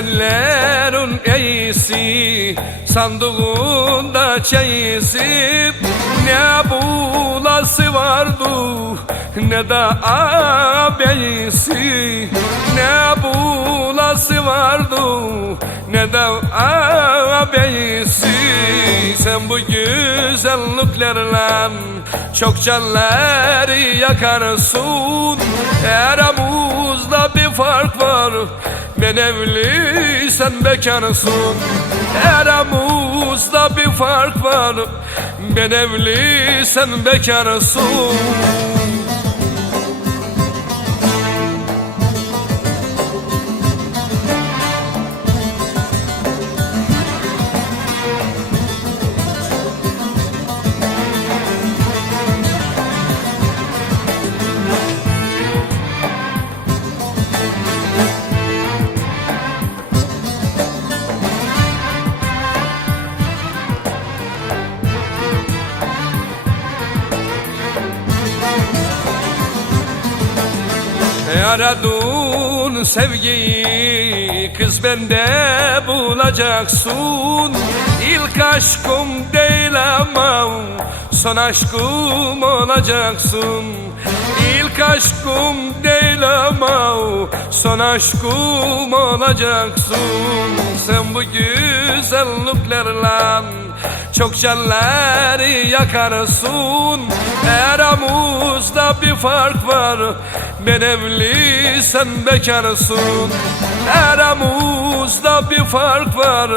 güzellerin iyisi Sandığında çeyizi Ne bulası vardı Ne de ağabeyisi Ne bulası vardı Ne de ağabeyisi Sen bu güzelliklerle Çok canları yakarsın. Aramızda bir fark var Ben evli sen bekarsın Aramızda bir fark var. Ben evli sen bekarsın Aradığın sevgiyi? Kız bende bulacaksın. İlk aşkım değil ama son aşkım olacaksın. İlk aşkım değil ama son aşkım olacaksın. Sen bu güzelliklerle çok canları yakarsın Aramızda bir fark var Ben evli sen bekarsın Aramızda bir fark var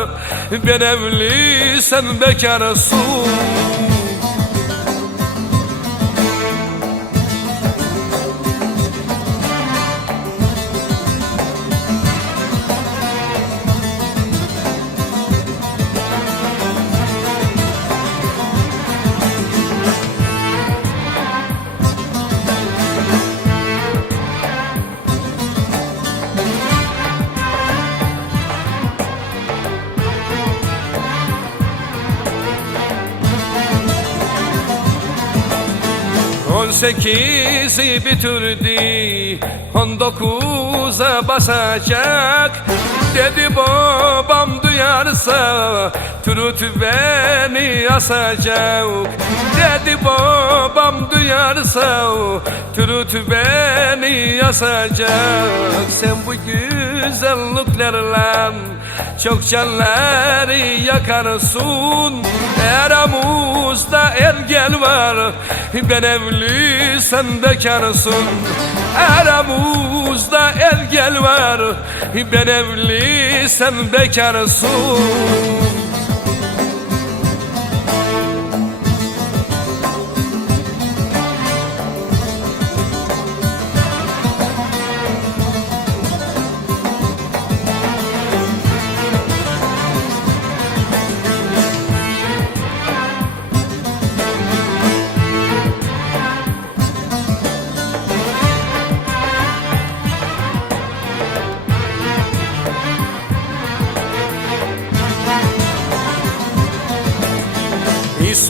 Ben evli sen bekarsın sekizi bitirdi. On dokuza basacak. Dedi babam duyarsa Turut beni asacak. Dedi babam duyarsa Turut beni asacak. Sen bu güzelliklerle Çok canları yakarsın. Aramızda engel var Ben evli sen bekarsın Aramızda engel var Ben evli sen bekarsın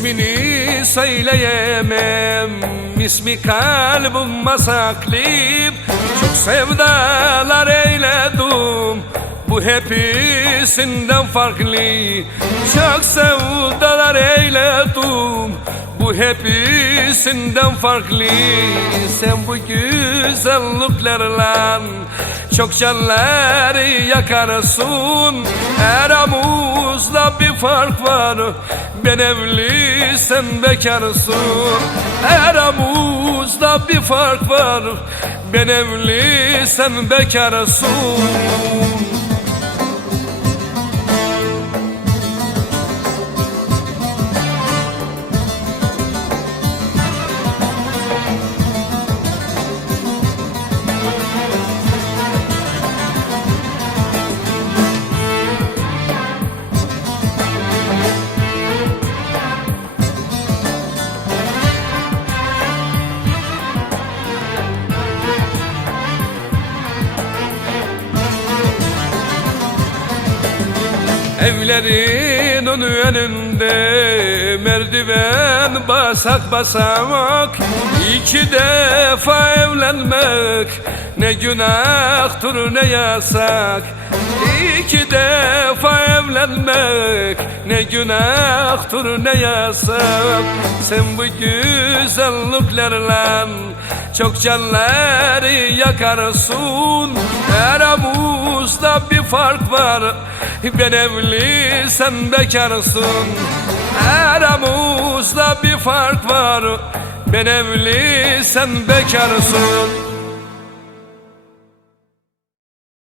İsmini söyleyemem. İsmi kalbime saklayıp Çok sevdalar eyledim. Bu hepsinden farklı Çok sevdalar eyledim Bu hepsinden farklı. Sen bu güzelliklerle Çok canları yakarsın. Aramızda bir fark var. Ben evli sen bekarsın Aramızda bir fark var. Ben evli sen bekarsın Evlerin önünde merdiven basak basamak. İki defa evlenmek ne günahtır ne yasak. İki defa evlenmek ne günahtır ne yasak Sen bu güzelliklerle çok canları yakarsın. Aramızda bir fark var Ben evli sen bekarsın. Aramızda bir fark var Ben evli sen bekarsın